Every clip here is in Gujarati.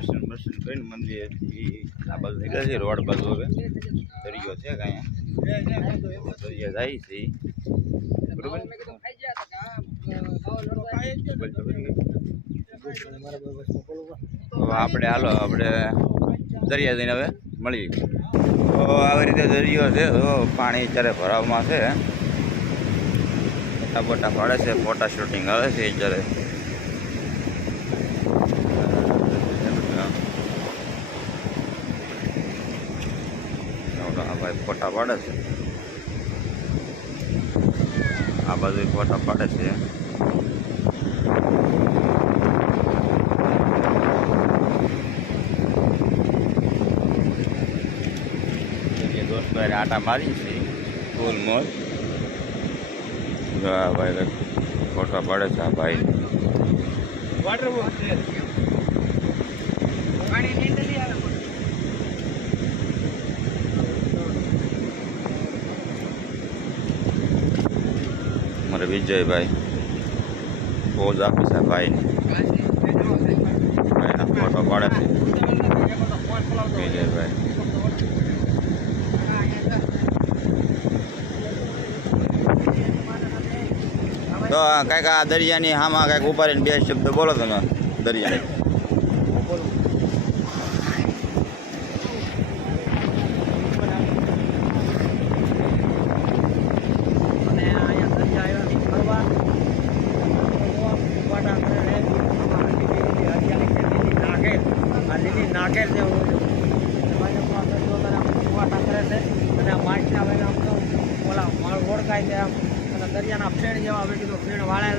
દર્શન બર્શન કરીને મંદિર આ બાજુ નીકળે છે રોડ બાજુ હવે દરિયો છે કાંઈ દરિયા જાય છે બરોબર તો આપણે હાલો આપણે દરિયા જઈને હવે મળીએ તો આવી રીતે દરિયો છે તો પાણી અત્યારે ભરાવમાં છે મોટા મોટા પાડે છે ફોટા શૂટિંગ આવે છે અત્યારે ભાઈ ફોટા પાડે છે આ બાજુ ફોટા પાડે છે દોસ્તો આટા મારી છે ફૂલ મોજ ભાઈ ફોટા પાડે છે આ ભાઈ મારે વિજયભાઈ પોઝ આપી છે ભાઈની ભાઈના ફોટો પાડે છે વિજયભાઈ તો કંઈક આ દરિયાની આમાં કંઈક ઉપાડીને બે શબ્દ બોલો તમે દરિયાની નાગેર જેવું કરે છે અને માટીના ઓલા ઓળખાય છે આમ અને દરિયાના ફેણ જેવા હવે કીધું ફેણ વાળે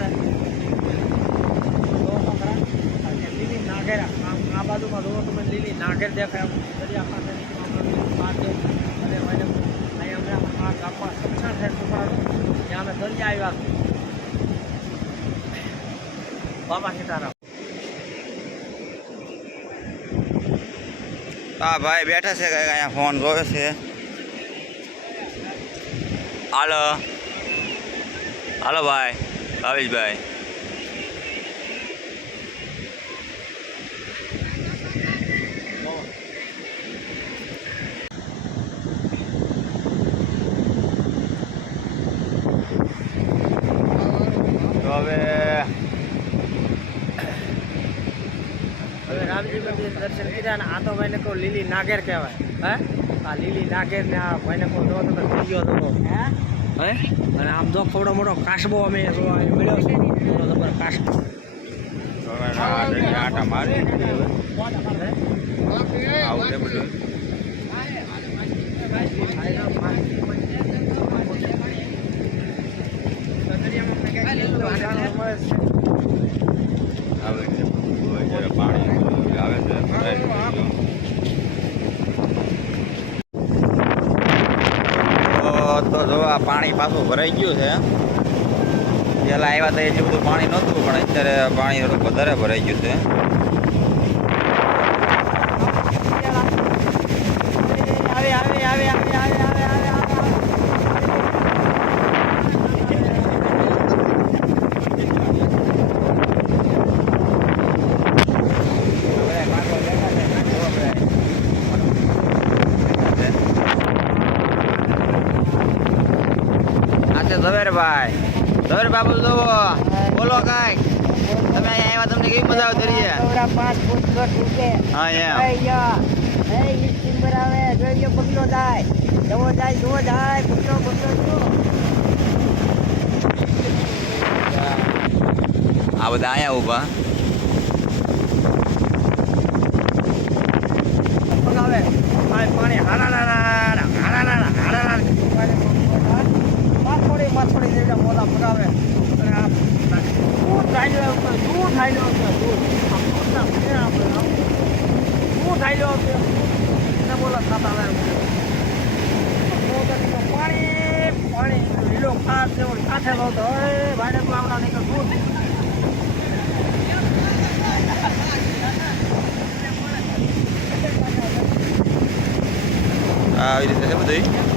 છે લીલી નાગેર આ બાજુમાં જોવો તમે લીલી નાગેર દેખાય દરિયા પાસે અને અહીંયા અમે આ ગામમાં સક્ષણ છે છોકરાનું ત્યાં અમે દરિયા આવ્યા બાબા સીતારામ હા ભાઈ બેઠા છે કંઈક અહીંયા ફોન જોવે છે હાલો હાલો ભાઈ ભાવેશભાઈ તો હવે રામજી મંદિર દર્શન કર્યા ને આ તો ભાઈને કહું લીલી નાગેર કહેવાય હે આ લીલી નાગેર ને આ ભાઈને કહું જો તમે વિડીયો જોવો હે અને આમ જો થોડો મોટો કાસબો અમે મળ્યો છે તમારે કાસબો આટા મારી આવું છે બધું પાણી આવે છે તો જો આ પાણી પાછું ભરાઈ ગયું છે પહેલાં આવ્યા તો એટલું બધું પાણી નહોતું પણ અત્યારે પાણી થોડુંક વધારે ભરાઈ ગયું છે ઝવેરભાઈ બાબુ જોવો બોલો કાંઈક તમે અહીંયા આવ્યા તમને કેવી મજા આવે દરિયે હા બગલો જાય જવો જાય બગલો આ બધા અહીંયા ઊભા પાણી હાડા માથોડી જેવડા મોડા પગાવે અને આ દૂધ થાય એને બોલા થતા પાણી લીલો ખાસ જેવો કાંઠે લાવતો હવે ભાઈને તો આવડા નહીં દૂધ આવી રીતે છે બધું